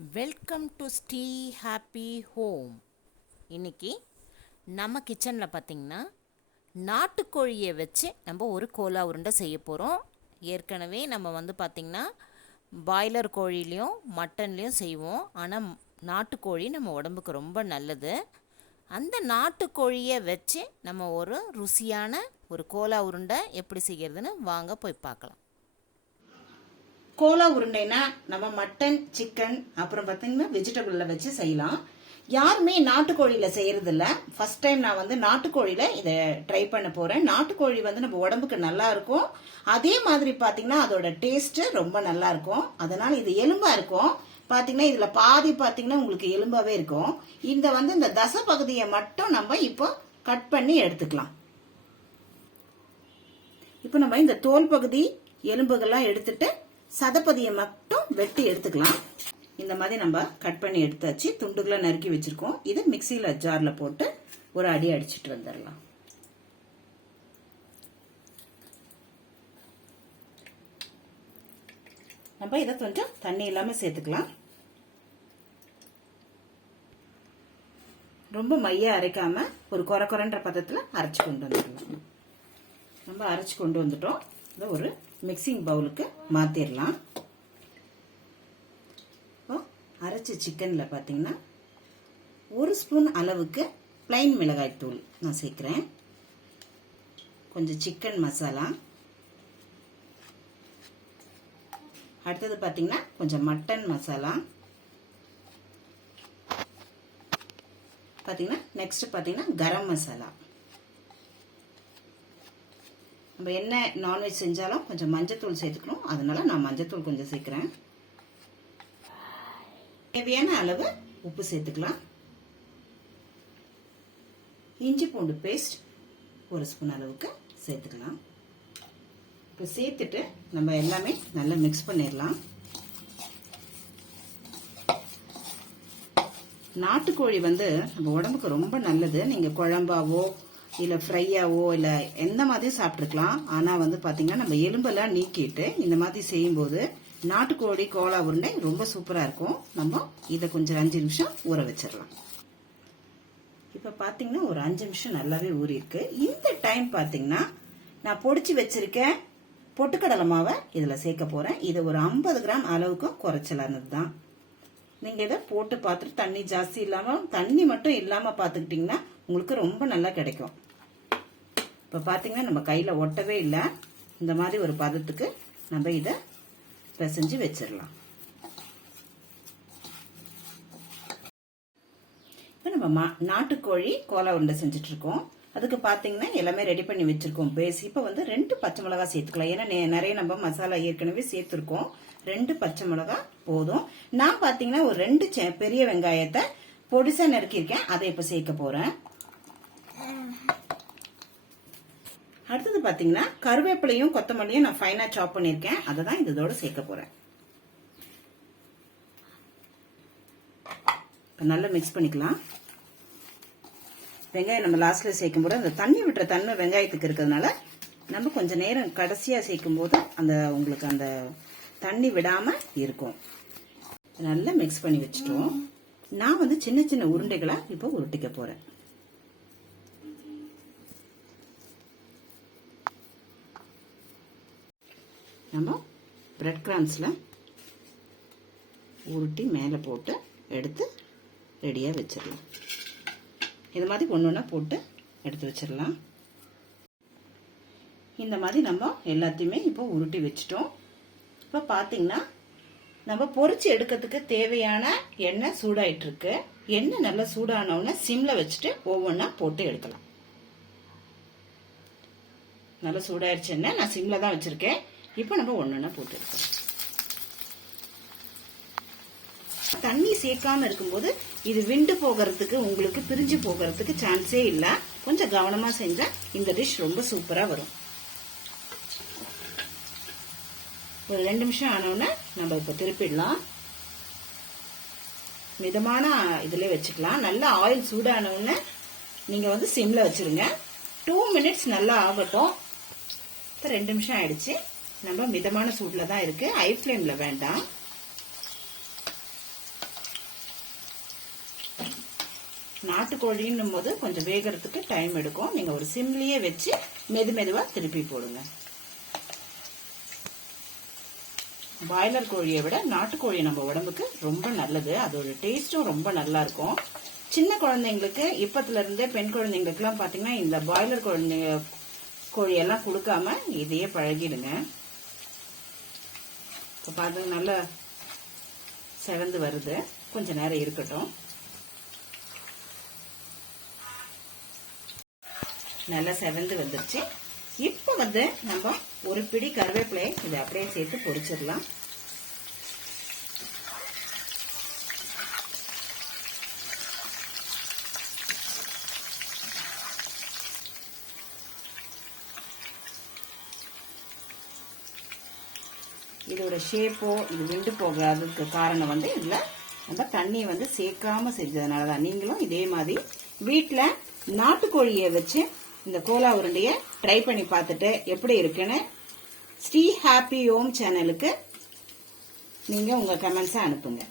Welcome to ஸ்டீ happy home. இன்றைக்கி நம்ம கிச்சனில் பார்த்திங்கன்னா நாட்டுக்கோழியை வச்சு நம்ம ஒரு கோலா உருண்டை செய்ய போகிறோம். ஏற்கனவே நம்ம பார்த்திங்கன்னா பாய்லர் கோழிலையும் மட்டன்லேயும் செய்வோம். ஆனால் நாட்டுக்கோழி நம்ம உடம்புக்கு ரொம்ப நல்லது. அந்த நாட்டுக்கோழியை வச்சு நம்ம ஒரு ருசியான ஒரு கோலா உருண்டை எப்படி செய்கிறதுன்னு வாங்க போய் பார்க்கலாம். கோலா உருண்டைனா நம்ம மட்டன், சிக்கன், அப்புறம் பார்த்தீங்கன்னா வெஜிடபிள்ல வச்சு செய்யலாம். யாருமே நாட்டுக்கோழியில செய்யறது இல்ல. ஃபர்ஸ்ட் டைம் நான் நாட்டுக்கோழியில இதை ட்ரை பண்ண போறேன். நாட்டுக்கோழி நம்ம உடம்புக்கு நல்லா இருக்கும். அதே மாதிரி பாத்தீங்கன்னா அதோட டேஸ்ட் ரொம்ப நல்லா இருக்கும். அதனால இது எலும்பா இருக்கும். பாத்தீங்கன்னா இதுல பாதி பாத்தீங்கன்னா உங்களுக்கு எலும்பாவே இருக்கும். இந்த தச பகுதியை மட்டும் நம்ம இப்போ கட் பண்ணி எடுத்துக்கலாம். இப்போ நம்ம இந்த தோல் பகுதி எலும்புகள்லாம் எடுத்துட்டு சதப்பதியை மட்டும் வெட்டி எடுத்துக்கலாம். இந்த மாதிரி நம்ம கட் பண்ணி எடுத்தாச்சு. துண்டுகளை நறுக்கி வச்சிருக்கோம். இது மிக்சியில ஜார்ல போட்டு ஒரு அடி அடிச்சுட்டு வந்துடலாம். நம்ம இதை கொஞ்சம் தண்ணி இல்லாம சேர்த்துக்கலாம். ரொம்ப மைய அரைக்காம ஒரு கொரன்ற பதத்துல அரைச்சு கொண்டு வந்துடலாம். நம்ம அரைச்சு கொண்டு வந்துட்டோம். இதை ஒரு மிக்சிங் பவுலுக்கு மாத்திரலாம். அரைச்ச சிக்கன்ல பாத்தீங்கன்னா 1 ஸ்பூன் அளவுக்கு பிளைன் மிளகாய் தூள் நான் சேர்க்கிறேன். கொஞ்சம் சிக்கன் மசாலா, அடுத்தது பாத்தீங்கன்னா கொஞ்சம் மட்டன் மசாலா, பாத்தீங்கன்னா நெக்ஸ்ட் பாத்தீங்கன்னா கரம் மசாலா. நம்ம என்ன நான்வெஜ் செஞ்சாலும் கொஞ்சம் மஞ்சத்தூள் சேர்த்துக்கணும். அதனால நான் மஞ்சத்தூள் கொஞ்சம் சேர்க்கிறேன். தேவையான அளவு உப்பு சேர்த்துக்கலாம். இஞ்சி பூண்டு பேஸ்ட் 1 ஸ்பூன் அளவுக்கு சேர்த்துக்கலாம். இப்போ சேர்த்துட்டு நம்ம எல்லாமே நல்லா மிக்ஸ் பண்ணிடலாம். நாட்டுக்கோழி நம்ம உடம்புக்கு ரொம்ப நல்லது. நீங்க குழம்பாவோ இல்ல ஃப்ரையாவோ இல்ல எந்த மாதிரி சாப்பிட்டுருக்கலாம். ஆனா பாத்தீங்கன்னா நம்ம எலும்பெல்லாம் நீக்கிட்டு இந்த மாதிரி செய்யும்போது நாட்டுக்கோழி கோலா உருண்டை ரொம்ப சூப்பரா இருக்கும். நம்ம இதை கொஞ்சம் 5 நிமிஷம் ஊற வச்சிடலாம். இப்ப பாத்தீங்கன்னா ஒரு 5 நிமிஷம் நல்லாவே ஊறி இருக்கு. இந்த டைம் பாத்தீங்கன்னா நான் பொடிச்சு வச்சிருக்கேன் பொட்டுக்கடலை மாவை இதுல சேர்க்க போறேன். இது ஒரு 50 கிராம் அளவுக்கு குறைச்சலானது தான். நீங்க இதை போட்டு பார்த்துட்டு தண்ணி ஜாஸ்தி இல்லாம தண்ணி மட்டும் இல்லாம பாத்துக்கிட்டீங்கன்னா உங்களுக்கு ரொம்ப நல்லா கிடைக்கும். இப்ப பாத்தீங்கன்னா நம்ம கையில ஒட்டவே இல்லை. இந்த மாதிரி ஒரு பதத்துக்கு நம்ம இதை பிசைஞ்சு வச்சிடலாம். இப்ப நம்ம நாட்டுக்கோழி கோலா உருண்டை செஞ்சுட்டு இருக்கோம். அதுக்கு பாத்தீங்கன்னா எல்லாமே ரெடி பண்ணி வச்சிருக்கோம் பேஸ். இப்ப 2 பச்சை மிளகாய் சேர்த்துக்கலாம். ஏன்னா நிறைய நம்ம மசாலா ஏற்கனவே சேர்த்திருக்கோம். 2 பச்சை மிளகாய் போதும். நான் பாத்தீங்கன்னா ஒரு 2 பெரிய வெங்காயத்தை பொடிசா நறுக்கியிருக்கேன். அதை இப்ப சேர்க்க போறேன். அடுத்தது பாத்தீங்கன்னா கருவேப்பிலையும் கொத்தமல்லியும் நான் ஃபைனா சாப் பண்ணிருக்கேன். அதை தான் இதோட சேர்க்க போறேன். நல்லா மிக்ஸ் பண்ணிக்கலாம். வெங்காயம் நம்ம லாஸ்ட்ல சேர்க்கும் போது அந்த தண்ணி விட்டுற தன்மை வெங்காயத்துக்கு இருக்கிறதுனால நம்ம கொஞ்ச நேரம் கடைசியா சேர்க்கும் போது உங்களுக்கு அந்த தண்ணி விடாம இருக்கும். நல்லா மிக்ஸ் பண்ணி வச்சுட்டோம். நான் சின்ன சின்ன உருண்டைகளா இப்போ உருட்டிக்க போறேன். நம்ம பிரெட் கிராம்ஸ்ல உருட்டி மேலே போட்டு எடுத்து ரெடியா வச்சிடலாம். இது மாதிரி ஒன்னொன்னா போட்டு எடுத்து வச்சிடலாம். இந்த மாதிரி நம்ம எல்லாத்தையுமே இப்போ உருட்டி வச்சிட்டோம். இப்போ பாத்தீங்கன்னா நம்ம பொரிச்சு எடுக்கிறதுக்கு தேவையான எண்ணெய் சூடாயிட்டு இருக்கு. எண்ணெய் நல்லா சூடானவுடனே சிம்ல வச்சுட்டு ஒவ்வொன்னா போட்டு எடுக்கலாம். நல்லா சூடாயிருச்சு எண்ணெய். நான் சிம்ல தான் வச்சிருக்கேன். இப்போ நம்ம ஒன்னொன்னா போட்டு எடுக்கலாம். தண்ணி சேர்க்காம இருக்கும்போது இது விண்டு போகிறதுக்கு உங்களுக்கு பிரிஞ்சு போகிறதுக்கு சான்ஸே இல்ல. கொஞ்சம் கவனமா செஞ்சா இந்த டிஷ் ரொம்ப சூப்பரா வரும். ஒரு 2 நிமிஷம் ஆனவுடனே நம்ம இப்ப திருப்பிடலாம். மிதமான இதுல வச்சுக்கலாம். நல்லா ஆயில் சூடானவுடனே நீங்க சிம்ல வச்சிருங்க. 2 மினிட்ஸ் நல்லா ஆகட்டும். இப்ப 2 நிமிஷம் ஆயிடுச்சு. நம்ம மிதமான சூட்ல தான் இருக்கு. ஹை ஃப்ளேம்ல வேண்டாம். நாட்டுக்கோழின்னும் போது கொஞ்சம் வேகிறதுக்கு டைம் எடுக்கும். நீங்க ஒரு சிம்லியே வச்சு மெதுவா திருப்பி போடுங்க. பாய்லர் கோழியை விட நாட்டுக்கோழி நம்ம உடம்புக்கு ரொம்ப நல்லது. அதோட டேஸ்டும் ரொம்ப நல்லா இருக்கும். சின்ன குழந்தைங்களுக்கு இப்பத்துல இருந்தே பெண் குழந்தைங்களுக்கு எல்லாம் பாத்தீங்கன்னா இந்த பாய்லர் கோழியெல்லாம் கொடுக்காம இதையே பழகிடுங்க. இப்ப பாருங்க நல்லா செவந்து வருது. கொஞ்ச நேரம் இருக்கட்டும். நல்லா செவந்து வந்துருச்சு. இப்ப நம்ம ஒரு பிடி கருவேப்பிலை இதை அப்படியே சேர்த்து பொரிச்சிடலாம். இதோட ஷேப்போ இது விண்டு போகாததுக்கு காரணம் இதுல நம்ம தண்ணியை சேர்க்காம செஞ்சதுனாலதான். நீங்களும் இதே மாதிரி வீட்டுல நாட்டுக்கோழியை வச்சு இந்த கோலா உருண்டைய ட்ரை பண்ணி பார்த்துட்டு எப்படி இருக்குன்னு ஸ்ரீ ஹாப்பி ஹோம் சேனலுக்கு நீங்க உங்க கமெண்ட்ஸை அனுப்புங்க.